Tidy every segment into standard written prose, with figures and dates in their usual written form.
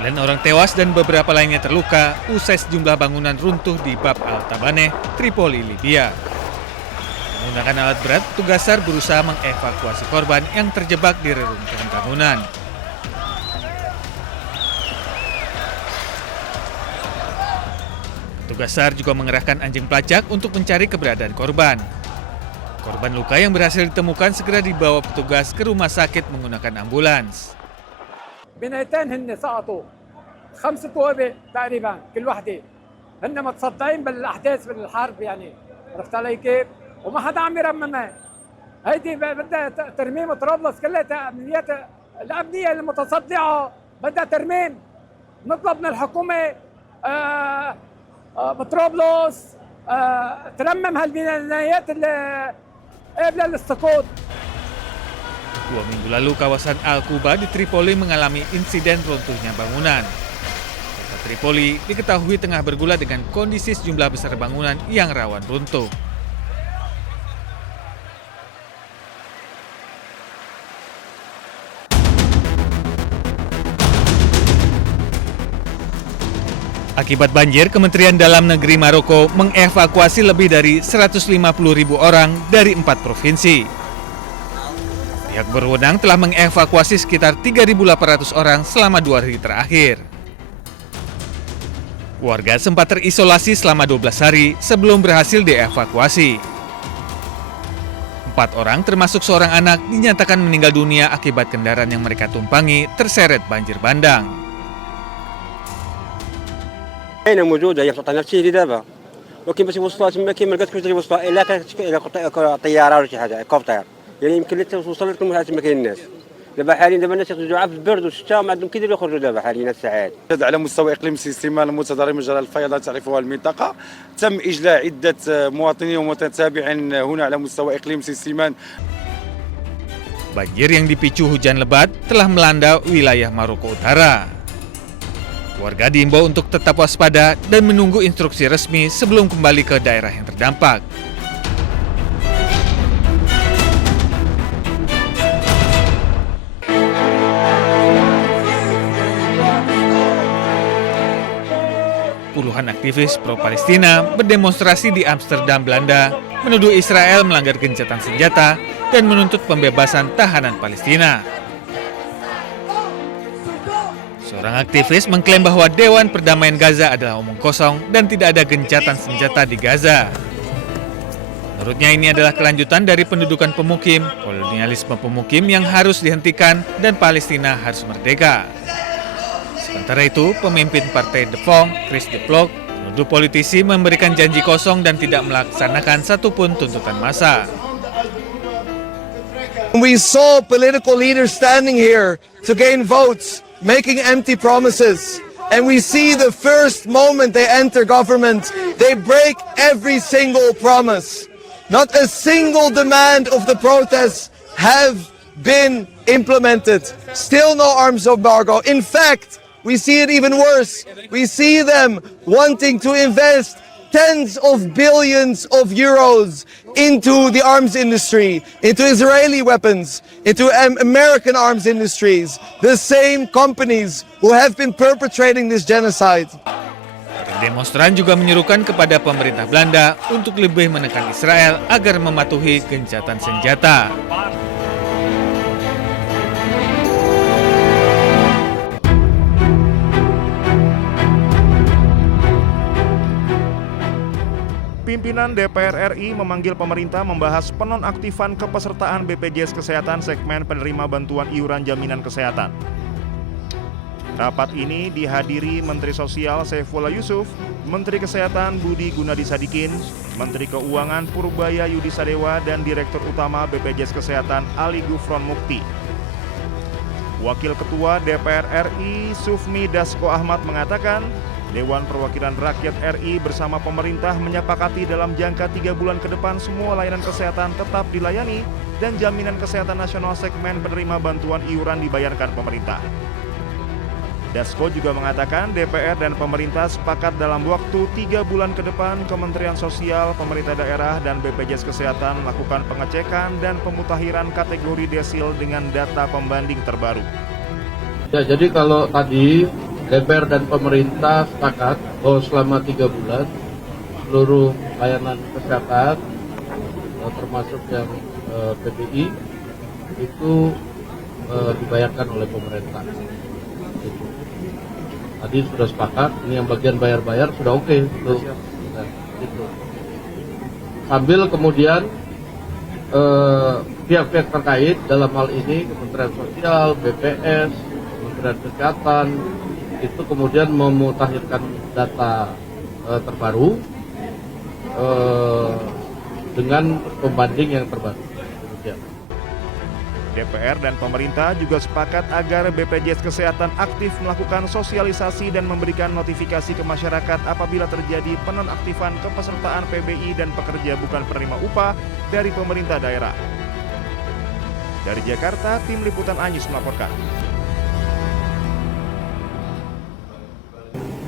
9 orang tewas dan beberapa lainnya terluka usai sejumlah bangunan runtuh di Bab al-Tabaneh, Tripoli, Libya. Menggunakan alat berat, petugas SAR berusaha mengevakuasi korban yang terjebak di reruntuhan bangunan. Petugas SAR juga mengerahkan anjing pelacak untuk mencari keberadaan korban. Korban luka yang berhasil ditemukan segera dibawa petugas ke rumah sakit menggunakan ambulans. بنايتين هن سقطوا 5 توابق تقريبا كل وحده هن متصدعين بالاحداث بالحرب يعني عرفت علي كيف؟ وما حدا عم يرممها هيدي بدها ترميم طرابلس كلها امنيات الامنيه المتصدعه بدها ترميم نطلب من الحكومه بطرابلس ترمم هالبنايات اللي قابله للسقوط. 2 minggu lalu, kawasan Al-Quba di Tripoli mengalami insiden runtuhnya bangunan. Kota Tripoli diketahui tengah bergulat dengan kondisi sejumlah besar bangunan yang rawan runtuh. Akibat banjir, Kementerian Dalam Negeri Maroko mengevakuasi lebih dari 150.000 orang dari 4 provinsi. Pihak berwenang telah mengevakuasi sekitar 3.800 orang selama 2 hari terakhir. Warga sempat terisolasi selama 12 hari sebelum berhasil dievakuasi. 4 orang termasuk seorang anak dinyatakan meninggal dunia akibat kendaraan yang mereka tumpangi terseret banjir bandang. أين موجودة هي قطع نفسية دابا ولكن باش يوصلوها تما كي ما لقاتكش يوصلوها إلا طيارة ولا شي حاجة هليكوبتر يعني يمكن لا توصل لكم تما كاين الناس دابا حاليا الناس يخرجوا في البرد والشتاء ما عندهم كيديروا يخرجوا دابا حاليا الساعات. على مستوى إقليم سيستيمان المتضرر من جراء الفيضان تعرفها المنطقة تم إجلاء عدة مواطنين ومتتابعين هنا على مستوى إقليم سيستيمان. Banjir yang dipicu hujan lebat telah melanda wilayah Maroko Utara. Warga diimbau untuk tetap waspada dan menunggu instruksi resmi sebelum kembali ke daerah yang terdampak. Puluhan aktivis pro-Palestina berdemonstrasi di Amsterdam, Belanda, menuduh Israel melanggar gencatan senjata dan menuntut pembebasan tahanan Palestina. Seorang aktivis mengklaim bahwa Dewan Perdamaian Gaza adalah omong kosong dan tidak ada gencatan senjata di Gaza. Menurutnya ini adalah kelanjutan dari pendudukan pemukim, kolonialisme pemukim yang harus dihentikan dan Palestina harus merdeka. Sementara itu, pemimpin partai De Fong, Chris de Blok, menuduh politisi memberikan janji kosong dan tidak melaksanakan satupun tuntutan massa. We saw political leaders standing here to gain votes, making empty promises. And we see the first moment they enter government, they break every single promise. Not a single demand of the protests have been implemented. Still no arms embargo. In fact, we see it even worse. We see them wanting to invest tens of billions of euros into the arms industry, into Israeli weapons, into American arms industries, the same companies who have been perpetrating this genocide. Demonstran juga menyerukan kepada pemerintah Belanda untuk lebih menekan Israel agar mematuhi gencatan senjata. Pimpinan DPR RI memanggil pemerintah membahas penonaktifan kepesertaan BPJS Kesehatan segmen penerima bantuan iuran jaminan kesehatan. Rapat ini dihadiri Menteri Sosial Saifullah Yusuf, Menteri Kesehatan Budi Gunadi Sadikin, Menteri Keuangan Purbaya Yudi Sadewa, dan Direktur Utama BPJS Kesehatan Ali Gufron Mukti. Wakil Ketua DPR RI Sufmi Dasko Ahmad mengatakan, Dewan Perwakilan Rakyat RI bersama pemerintah menyepakati dalam jangka 3 bulan ke depan semua layanan kesehatan tetap dilayani dan jaminan kesehatan nasional segmen penerima bantuan iuran dibayarkan pemerintah. Dasko juga mengatakan DPR dan pemerintah sepakat dalam waktu 3 bulan ke depan Kementerian Sosial, pemerintah daerah, dan BPJS Kesehatan melakukan pengecekan dan pemutakhiran kategori desil dengan data pembanding terbaru. Ya, jadi kalau tadi DPR dan pemerintah sepakat bahwa selama 3 bulan seluruh layanan kesehatan termasuk yang PBI itu dibayarkan oleh pemerintah. Gitu. Tadi sudah sepakat, ini yang bagian bayar-bayar sudah oke. Gitu. Sambil kemudian pihak-pihak terkait dalam hal ini Kementerian Sosial, BPS, Kementerian Kesehatan itu kemudian memutakhirkan data terbaru dengan pembanding yang terbaru. Demikian. DPR dan pemerintah juga sepakat agar BPJS Kesehatan aktif melakukan sosialisasi dan memberikan notifikasi ke masyarakat apabila terjadi penonaktifan kepesertaan PBI dan pekerja bukan penerima upah dari pemerintah daerah. Dari Jakarta, tim liputan Anyus melaporkan.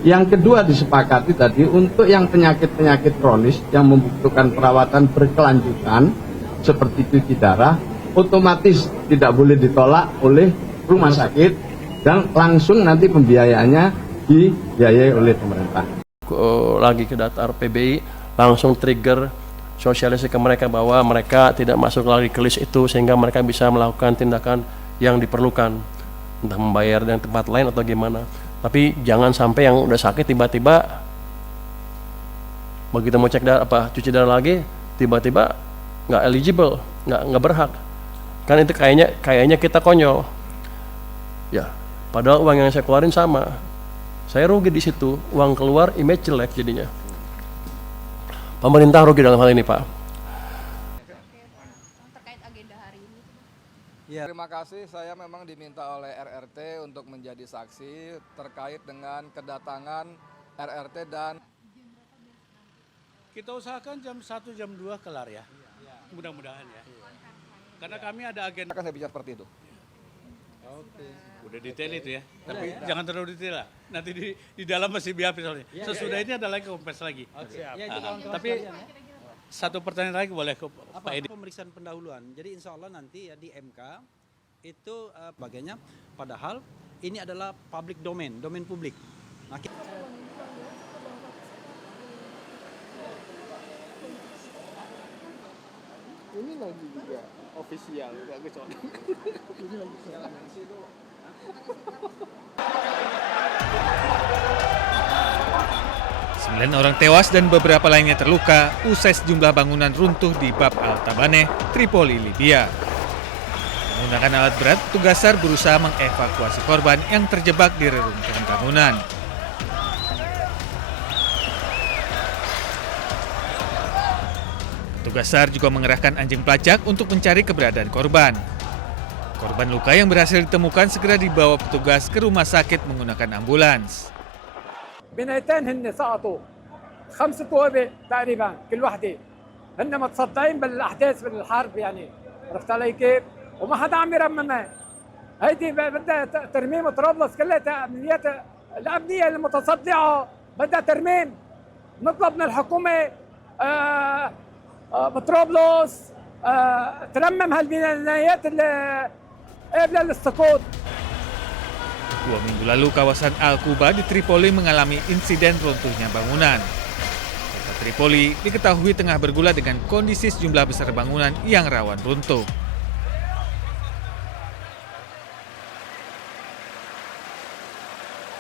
Yang kedua disepakati tadi untuk yang penyakit-penyakit kronis yang membutuhkan perawatan berkelanjutan seperti cuci darah, otomatis tidak boleh ditolak oleh rumah sakit dan langsung nanti pembiayaannya dibiayai oleh pemerintah. Lagi ke data PBI langsung trigger sosialisasi ke mereka bahwa mereka tidak masuk lagi ke list itu sehingga mereka bisa melakukan tindakan yang diperlukan, entah membayar dengan tempat lain atau gimana. Tapi jangan sampai yang udah sakit tiba-tiba begitu mau cek darah cuci darah lagi tiba-tiba nggak eligible, nggak berhak. Kan itu kayaknya kita konyol. Ya, padahal uang yang saya keluarin sama. Saya rugi di situ, uang keluar image jelek jadinya. Pemerintah rugi dalam hal ini, Pak. Terkait agenda hari ini. Ya, terima kasih. Saya memang diminta oleh RRT untuk menjadi saksi terkait dengan kedatangan RRT dan kita usahakan jam 1, jam 2 kelar ya. Mudah-mudahan ya. Karena kami ada agenda. Akan saya bicara seperti itu. Oke. Udah detail itu ya. Tapi jangan terlalu detail lah. Nanti di dalam masih BAP soalnya. Sesudah ini ada lagi kompres lagi. Siap. Tapi satu pertanyaan lagi boleh ke Pak Edi. Pemeriksaan pendahuluan. Jadi insya Allah nanti ya di MK itu bagainya. Padahal ini adalah public domain publik. Nah, ini lagi juga official, nggak kecolok. Ini lagi Sembilan orang tewas dan beberapa lainnya terluka usai sejumlah bangunan runtuh di Bab Al-Tabaneh, Tripoli, Libya. Menggunakan alat berat, petugas SAR berusaha mengevakuasi korban yang terjebak di reruntuhan bangunan. Petugas SAR juga mengerahkan anjing pelacak untuk mencari keberadaan korban. Korban luka yang berhasil ditemukan segera dibawa petugas ke rumah sakit menggunakan ambulans. بنايتين هن سقطوا 5 توابع تقريبا كل وحده هن متصدعين بالاحداث بالحرب يعني عرفت علي كيف؟ وما حدا عم يرممها هيدي بدها ترميم طرابلس كلها الابنيه المتصدعه بدها ترميم نطلب من الحكومه بطرابلس ترمم هالبنايات اللي قابله للسقوط. 2 minggu lalu kawasan Al-Quba di Tripoli mengalami insiden runtuhnya bangunan. Kota Tripoli diketahui tengah bergulat dengan kondisi sejumlah besar bangunan yang rawan runtuh.